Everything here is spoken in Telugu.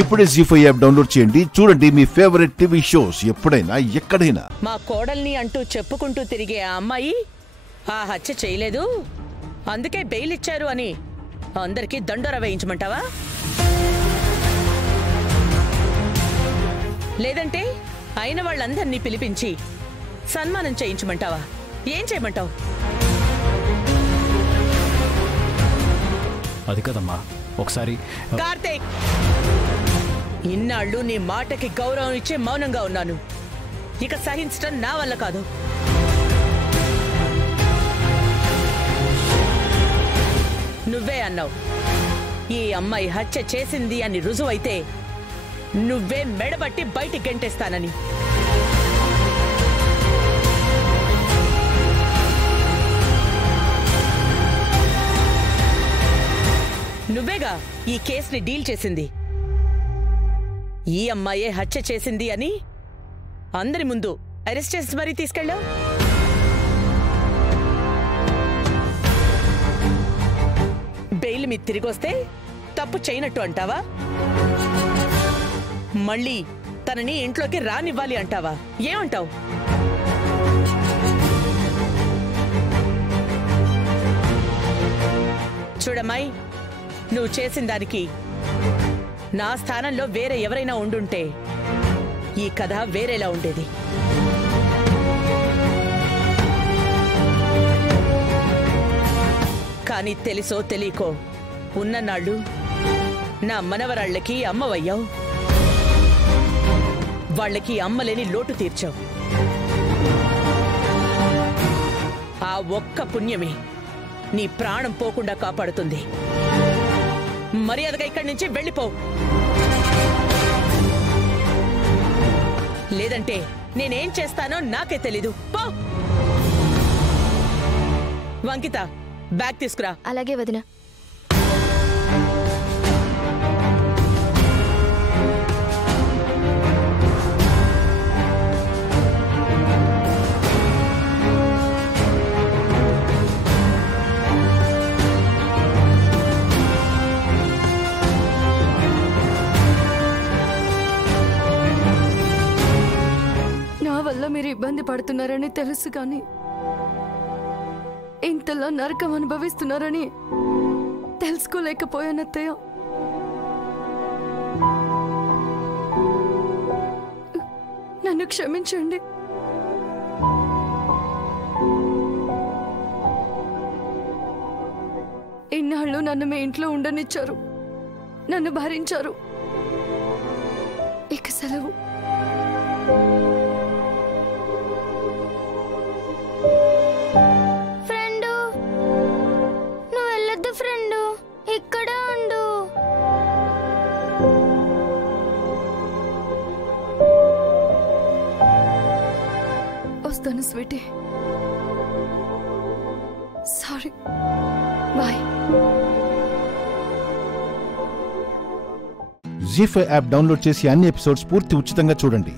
ఇప్పుడే జీ5 యాప్ డౌన్లోడ్ చేయండి. చూడండి మీ ఫేవరెట్ టీవీ షోస్ ఎప్పుడైనా ఎక్కడైనా. మా కోడల్ని అంటూ చెప్పుకుంటూ తిరిగే ఆ అమ్మాయి ఆ హత్య చేయలేదు, అందుకే బెయిల్ ఇచ్చారు అని అందరికీ దండోర వేయించమంటావా? లేదంటే అయిన వాళ్ళందరినీ పిలిపించి సన్మానం చేయించమంటావా? ఏం చేయమంటావు? అది కదమ్మా, ఒకసారి కార్తీక్, ఇన్నాళ్ళు నీ మాటకి గౌరవం ఇచ్చే మౌనంగా ఉన్నాను. ఇక సహించడం నా వల్ల కాదు. నువ్వే అన్నావు ఈ అమ్మాయి హత్య చేసింది అని రుజువైతే నువ్వే మెడబట్టి బయటికి గెంటేస్తానని. నువ్వేగా ఈ కేసుని డీల్ చేసింది. ఈ అమ్మాయే హత్య చేసింది అని అందరి ముందు అరెస్ట్ చేసి మరీ తీసుకెళ్ళావు. బెయిల్ మీద తిరిగొస్తే తప్పు చేయనట్టు అంటావా? మళ్ళీ తనని ఇంట్లోకి రానివ్వాలి అంటావా? ఏమంటావు? చూడమ్మాయి, నువ్వు చేసిన దానికి నా స్థానంలో వేరే ఎవరైనా ఉండుంటే ఈ కథ వేరేలా ఉండేది. కానీ తెలుసో తెలియకో ఉన్ననాళ్ళు నా మనవరాళ్లకి అమ్మవయ్యావు. వాళ్ళకి అమ్మలేని లోటు తీర్చావు. ఆ ఒక్క పుణ్యమే నీ ప్రాణం పోకుండా కాపాడుతుంది. మర్యాదగా ఇక్కడి నుంచి వెళ్ళిపో, లేదంటే నేనేం చేస్తానో నాకే తెలీదు. పో. వంకిత, బ్యాగ్ తీసుకురా. అలాగే వదినా. నా వల్ల మీరు ఇబ్బంది పడుతున్నారని తెలుసు, కానీ ఇంతలా నరకం అనుభవిస్తున్నారని తెలుసుకోలేకపోయానత్తయ్య. నన్ను క్షమించండి. ఇన్నాళ్ళు నన్ను మీ ఇంట్లో ఉండనిచ్చారు, నన్ను భరించారు. ఇక సెలవు. వస్తాను sweetie. Sorry. Bye. ZEE5 app download చేసి అన్ని ఎపిసోడ్స్ పూర్తి ఉచితంగా చూడండి.